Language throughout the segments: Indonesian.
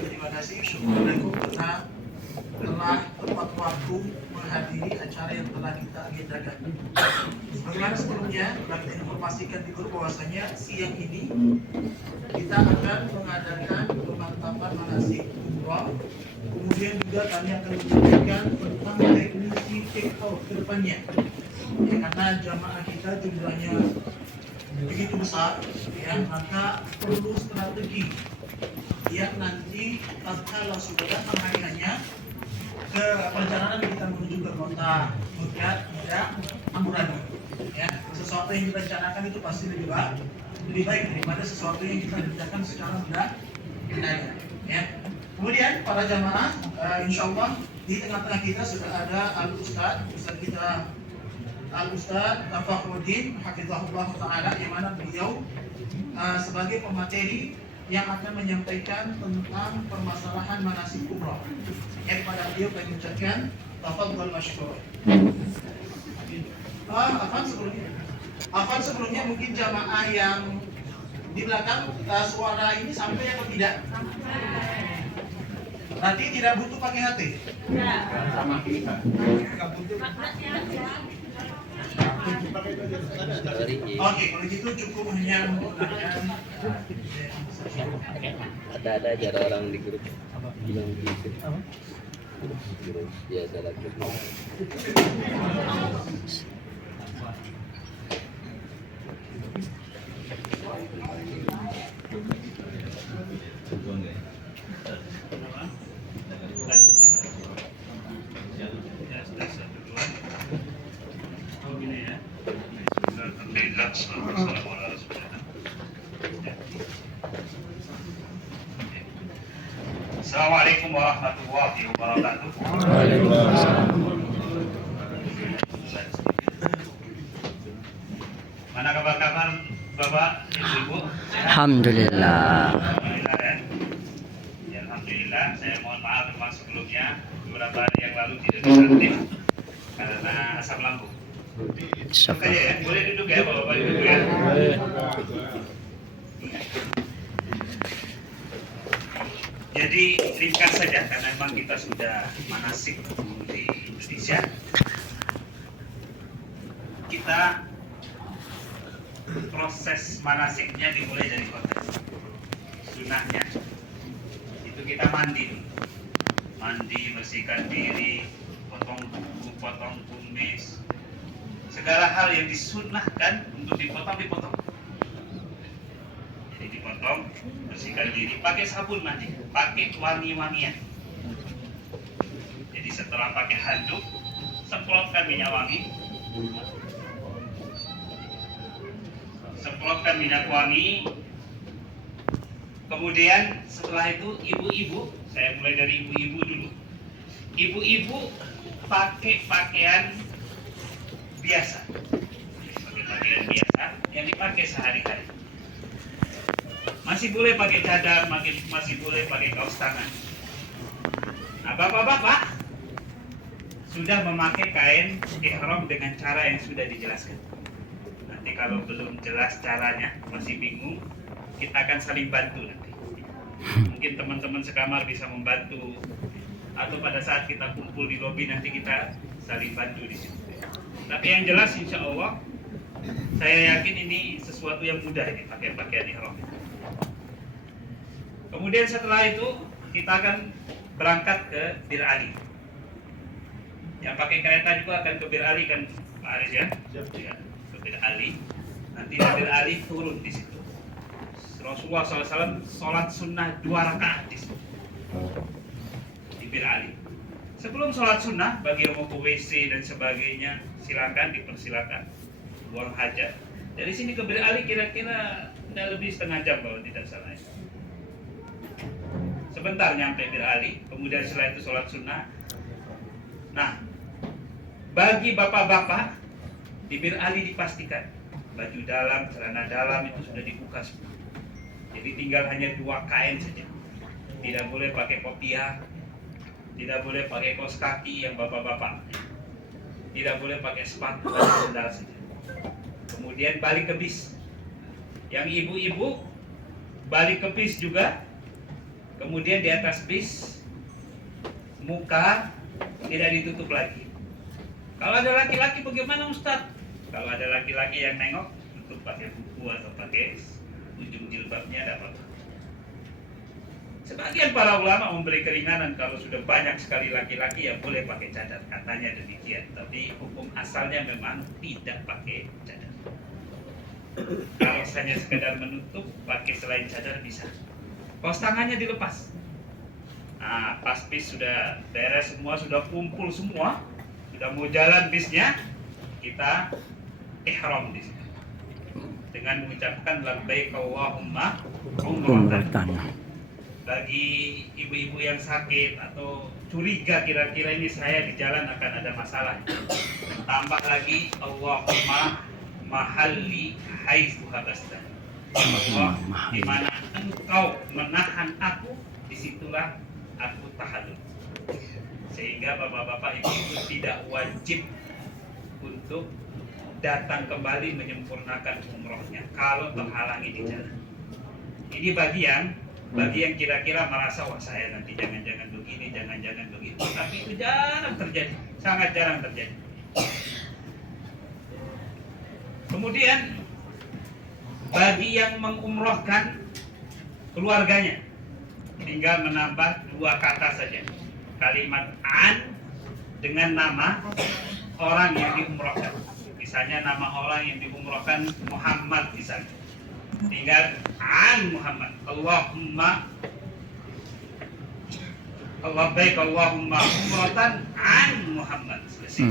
terima kasih Assalamualaikum karena telah tepat waktu menghadiri acara yang telah kita agendakan. Sebagaimana sebelumnya telah kita informasikan di grup bahwasanya siang ini kita akan mengadakan pemantapan manasik umrah. Kemudian juga kami akan memberikan tentang teknisi take-out ke depannya. Ya, karena jamaah kita jumlahnya begitu besar, ya, maka perlu strategi yang nanti tatkala sudah datang hari hanya ke perjalanan kita menuju ke kota Mekah tidak amburadul. Ya, sesuatu yang kita rencanakan itu pasti lebih baik daripada sesuatu yang kita kerjakan secara mendadak. Ya. Kemudian para jamaah, insya Allah di tengah-tengah kita sudah ada Ustaz kita Ustaz Tafakhruddin Hafizahullah Ta'ala, yang mana beliau sebagai pemateri yang akan menyampaikan tentang permasalahan manasik umrah. Yang kepada beliau kami ucapkan tafadhal masykur. Afan sebelumnya mungkin jamaah yang di belakang suara ini sampai atau tidak? Nanti tidak butuh pakai hati. Sama kita. Enggak butuh. Oke, kalau gitu cukup hanya menggunakan. Ada aja orang di grup bilang gitu. Grup biasa lagi. Assalamualaikum warahmatullahi wabarakatuh. Waalaikumsalam. Mana kabar Bapak, Ibu? Alhamdulillah. Alhamdulillah ya. Ya, alhamdulillah. Saya mohon maaf memang sebelumnya beberapa hari yang lalu tidak bisa aktif karena asam lambung. Duduk aja ya, boleh duduk ya Bapak duduk ya. Jadi ringkas saja karena memang kita sudah manasik di Indonesia. Kita proses manasiknya dimulai dari konteks sunahnya. Itu kita mandi, bersihkan diri, potong kuku, potong kumis, segala hal yang disunahkan untuk dipotong. Jadi dipotong, bersihkan diri, pakai sabun mandi, pakai wangi-wangian. Jadi setelah pakai handuk, semprotkan minyak wangi, kemudian setelah itu ibu-ibu, saya mulai dari ibu-ibu dulu. Ibu-ibu pakai pakaian biasa, yang dipakai sehari-hari. Masih boleh pakai cadar, masih boleh pakai kaos tangan. Nah, bapak-bapak sudah memakai kain ihram dengan cara yang sudah dijelaskan. Nanti kalau belum jelas caranya, masih bingung, kita akan saling bantu nanti. Mungkin teman-teman sekamar bisa membantu, atau pada saat kita kumpul di lobi nanti kita saling bantu di situ. Tapi yang jelas insya Allah, saya yakin ini sesuatu yang mudah ini pakai pakaian ihram. Kemudian setelah itu kita akan berangkat ke Bir Ali. Yang pakai kereta juga akan ke Bir Ali kan Pak Aris ya? Ya, ke Bir Ali. Nanti di Bir Ali turun di situ. Rasulullah SAW sholat sunnah 2 rakaat di situ. Di Bir Ali. Sebelum sholat sunnah, bagi yang mau ke WC dan sebagainya, silakan dipersilakan buang hajat. Dari sini ke Bir Ali kira-kira tidak lebih setengah jam kalau tidak salah. Sebentar nyampe Bir Ali, kemudian setelah itu sholat sunnah. Nah, bagi bapak-bapak di Bir Ali dipastikan baju dalam, celana dalam itu sudah dibuka semua. Jadi tinggal hanya 2 kain saja. Tidak boleh pakai kopiah, tidak boleh pakai kaos kaki yang bapak-bapak, tidak boleh pakai sepatu dan sandal saja. Kemudian balik ke bis. Yang ibu-ibu balik ke bis juga Kemudian di atas bis muka tidak ditutup lagi. Kalau ada laki-laki bagaimana Ustaz? Kalau ada laki-laki yang nengok, tutup pakai buku atau pakai ujung jilbabnya, ada apa-apa. Sebagian para ulama memberi keringanan kalau sudah banyak sekali laki-laki yang boleh pakai cadar, katanya demikian. Tapi hukum asalnya memang tidak pakai cadar. Kalau hanya sekedar menutup, pakai selain cadar bisa. Kaos tangannya dilepas. Nah, pas bis sudah beres semua, sudah kumpul semua, sudah mau jalan bisnya, kita ihram di sini dengan mengucapkan labbaik Allahumma umratan. Bagi ibu-ibu yang sakit atau curiga kira-kira ini saya di jalan akan ada masalah, tambah lagi Allahumma mahalli haitsu habasta. Allah, di mana engkau menahan aku, disitulah aku tahallul. Sehingga bapak-bapak ibu tidak wajib untuk datang kembali menyempurnakan umrohnya kalau terhalangi di jalan. Ini bagi yang kira-kira merasa wah saya nanti jangan-jangan begini, jangan-jangan begitu. Tapi itu jarang terjadi, sangat jarang terjadi. Kemudian bagi yang mengumrohkan keluarganya, tinggal menambah 2 kata saja, kalimat an dengan nama orang yang diumrohkan. Misalnya nama orang yang diumrohkan Muhammad misalnya, tinggal an Muhammad. Allahumma labbaik Allahumma umratan an Muhammad. Selesai.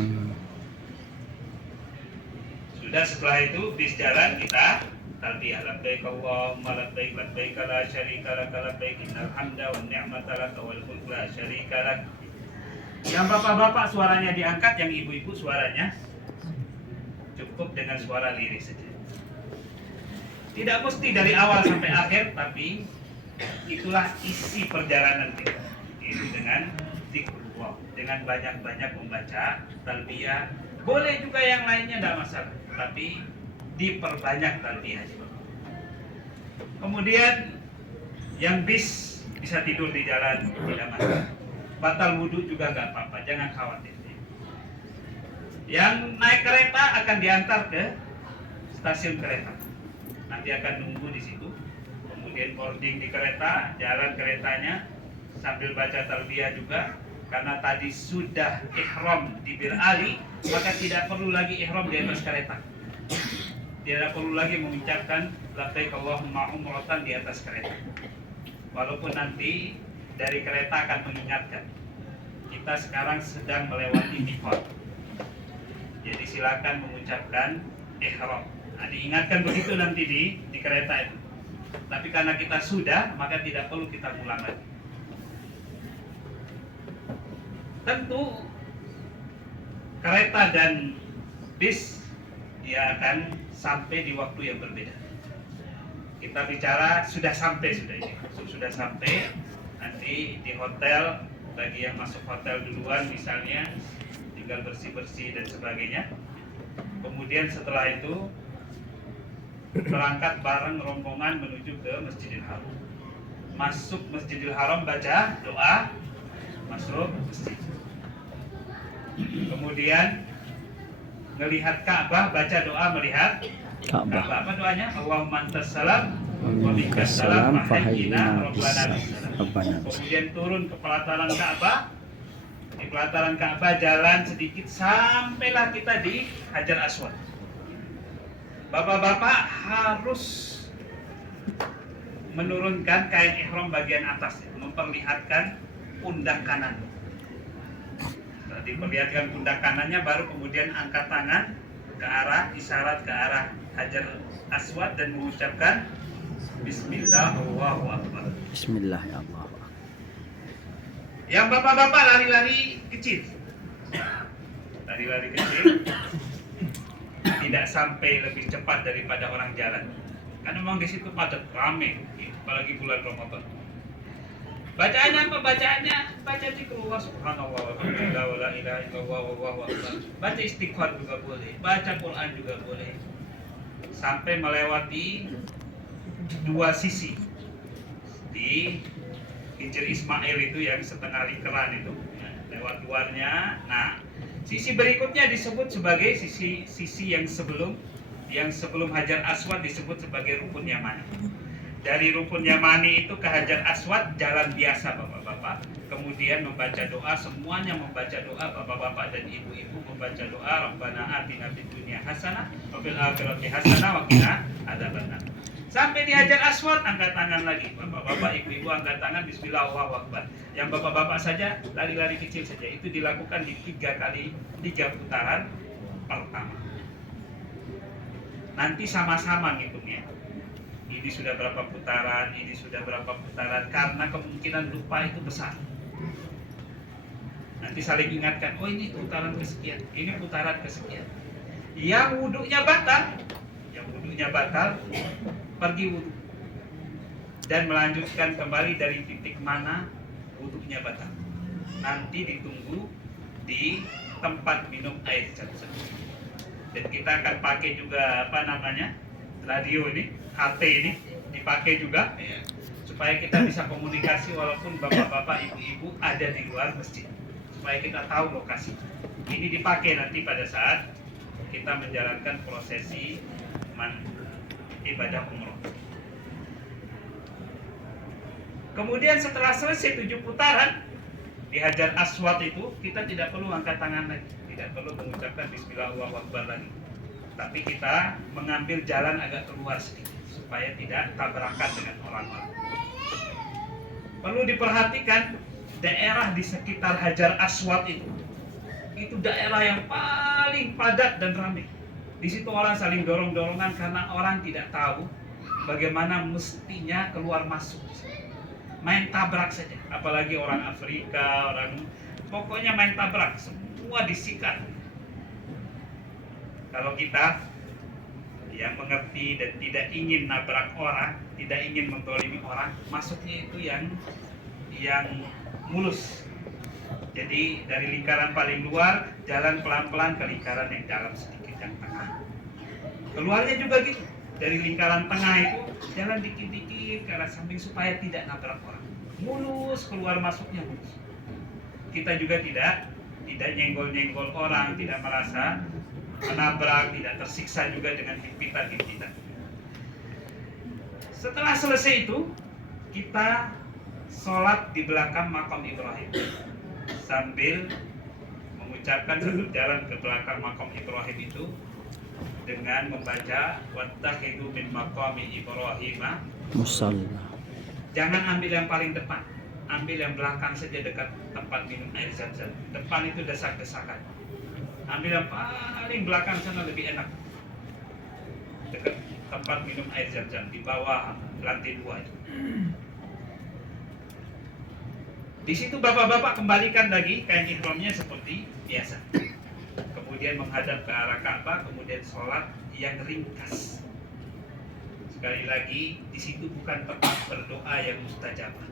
Sudah, setelah itu bis jalan kita talbiyah labbaik Allahumma labbaik labbaik la syarika lak labbaik innal hamda wan ni'mata lak wal mulku la syarika lak. Yang bapak-bapak suaranya diangkat, yang ibu-ibu suaranya cukup dengan suara lirik saja. Tidak mesti dari awal sampai akhir, tapi itulah isi perjalanan kita. Itu dengan zikrullah, dengan banyak-banyak membaca talbiyah. Boleh juga yang lainnya, tidak masalah, tapi diperbanyak talbiyah. Kemudian yang bis bisa tidur di jalan, tidak masalah. Batal wudhu juga nggak apa-apa, jangan khawatir. Yang naik kereta akan diantar ke stasiun kereta. Nanti akan nunggu di situ. Kemudian boarding di kereta, jalan keretanya sambil baca talbiyah juga. Karena tadi sudah ihram di Bir Ali, maka tidak perlu lagi ihram di atas kereta. Tidak perlu lagi mengucapkan labbaik Allahumma umratan di atas kereta. Walaupun nanti dari kereta akan mengingatkan, kita sekarang sedang melewati miqat. Jadi silakan mengucapkan ihram. Nah, diingatkan begitu nanti di kereta itu. Tapi karena kita sudah, maka tidak perlu kita ulang lagi. Tentu kereta dan bis dia akan sampai di waktu yang berbeda. Kita bicara sudah sampai, sudah sampai. Nanti di hotel, bagi yang masuk hotel duluan misalnya, tinggal bersih-bersih dan sebagainya. Kemudian setelah itu berangkat bareng rombongan menuju ke Masjidil Haram. Masuk Masjidil Haram, baca doa, masuk masjid. Kemudian melihat Ka'bah, baca doa melihat Ka'bah. Apa doanya? Allahumma antas salam wa minkas salam fahayyina rabbana bis-salam. Kemudian turun ke pelataran Ka'bah. Di pelataran Ka'bah jalan sedikit sampailah kita di Hajar Aswad. Bapak-bapak harus menurunkan kain ihram bagian atas, memperlihatkan pundak kanan. Setelah diperlihatkan pundak kanannya, baru kemudian angkat tangan ke arah isyarat ke arah Hajar Aswad dan mengucapkan Bismillah, Allahu Akbar. Bismillah ya Allah. Yang bapak-bapak lari-lari kecil, lari-lari kecil, tidak sampai lebih cepat daripada orang jalan. Karena memang di situ padat, ramai, apalagi bulan Ramadan. Bacaannya apa? Bacaannya baca zikrullah, subhanallah, walhamdulillah, wala ilaha illallah, wallahu akbar. Baca istighfar juga boleh, baca Quran juga boleh. Sampai melewati 2 sisi di Hijr Ismail itu yang setengah lingkaran itu, ya, lewat luarnya. Nah, sisi berikutnya disebut sebagai sisi yang sebelum Hajar Aswad disebut sebagai Rukun Yamani. Dari Rukun Yamani itu ke Hajar Aswad jalan biasa bapak-bapak. Kemudian membaca doa, semuanya membaca doa, bapak-bapak dan ibu-ibu membaca doa, Rabbana atina fid dunya hasanah wa fil akhirati hasanah wa qina adzabannar. Sampai di Hajar Aswad angkat tangan lagi, bapak-bapak, ibu-ibu angkat tangan, bismillah, Allahu akbar. Yang bapak-bapak saja lari-lari kecil saja, itu dilakukan di 3 putaran pertama. Nanti sama-sama ngitungnya. Ini sudah berapa putaran, ini sudah berapa putaran, karena kemungkinan lupa itu besar. Nanti saling ingatkan, oh ini putaran kesekian, ini putaran kesekian. Yang wudhunya batal, pergi wudhu dan melanjutkan kembali dari titik mana wudhunya batal. Nanti ditunggu di tempat minum air zam-zam. Dan kita akan pakai juga radio ini, HT ini dipakai juga, ya, supaya kita bisa komunikasi walaupun bapak-bapak, ibu-ibu ada di luar masjid, supaya kita tahu lokasi. Ini dipakai nanti pada saat kita menjalankan prosesi ibadah umroh. Kemudian setelah selesai 7 putaran di Hajar Aswad itu, kita tidak perlu angkat tangan lagi, tidak perlu mengucapkan Bismillah Allahu Akbar lagi, tapi kita mengambil jalan agak keluar sedikit supaya tidak tabrakan dengan orang-orang. Perlu diperhatikan daerah di sekitar Hajar Aswad itu daerah yang paling padat dan ramai. Di situ orang saling dorong-dorongan karena orang tidak tahu bagaimana mestinya keluar masuk. Main tabrak saja, apalagi orang Afrika, pokoknya main tabrak, semua disikat. Kalau kita yang mengerti dan tidak ingin nabrak orang, tidak ingin mendolimi orang, masuknya itu yang mulus. Jadi dari lingkaran paling luar, jalan pelan-pelan ke lingkaran yang dalam sedikit, yang tengah. Keluarnya juga gitu, dari lingkaran tengah itu jalan dikit-dikit ke arah samping supaya tidak nabrak orang. Mulus, keluar masuknya mulus. Kita juga tidak nyenggol-nyenggol orang, tidak merasa menabrak, tidak tersiksa juga dengan himpitan-himpitan. Setelah selesai itu, kita sholat di belakang makam Ibrahim sambil mengucapkan satu jalan ke belakang makam Ibrahim itu dengan membaca wattakhidhu min maqami Ibrahim musalla. Jangan ambil yang paling depan, ambil yang belakang saja dekat tempat minum air zam-zam. Depan itu desak-desakan. Ambil yang paling belakang sana lebih enak, dekat tempat minum air zam-zam di bawah lantai 2 itu. Di situ bapak-bapak kembalikan lagi kain ihramnya seperti biasa. Kemudian menghadap ke arah Ka'bah, kemudian sholat yang ringkas. Sekali lagi, di situ bukan tempat berdoa yang mustajabah.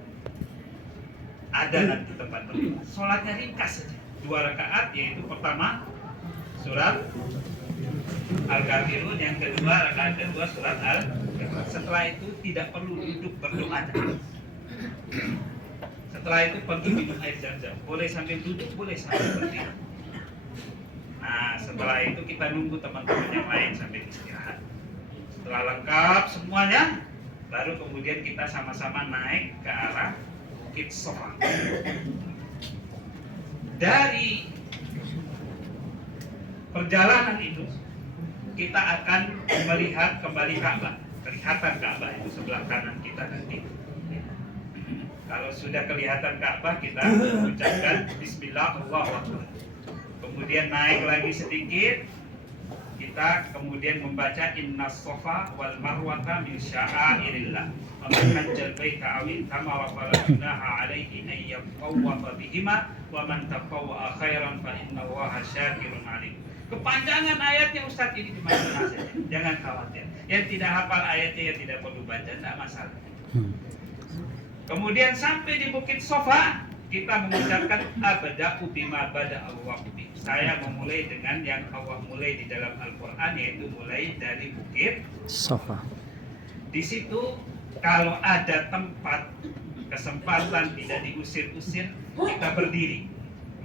Ada nanti tempat berdoa. Sholatnya ringkas saja. 2 rakaat, yaitu pertama surat Al-Kafirun, yang kedua rakaat kedua surat Al-Kafirun. Setelah itu tidak perlu duduk berdoa. Setelah itu pergi minum air zam-zam. Boleh sambil duduk, boleh sambil berdiri. Nah, setelah itu kita nunggu teman-teman yang lain sampai istirahat. Setelah lengkap semuanya, baru kemudian kita sama-sama naik ke arah Bukit Sofa. Dari perjalanan itu, kita akan melihat kembali Ka'bah. Kelihatan Ka'bah itu sebelah kanan kita nanti. Kalau sudah kelihatan Ka'bah, kita mengucapkan Bismillah Allahu Akbar. Kemudian naik lagi sedikit, kita kemudian membaca Inna Sofa wal Marwata min sya'airillah. Faman hajjal baita aw itamara fala junaha alaihi an yatawwafa bihima wa man tatawwa'a khairan fa innallaha syakirun alim. Kepanjangan ayatnya Ustaz ini cuma saja. Jangan khawatir. Yang tidak hafal ayatnya, yang tidak perlu baca, tidak masalah. Kemudian sampai di Bukit Sofa, kita mengucapkan abda'u bima bada Allah bi. Saya memulai dengan yang Allah mulai di dalam Al-Quran, yaitu mulai dari Bukit Sofa. Di situ kalau ada tempat kesempatan tidak diusir-usir, kita berdiri.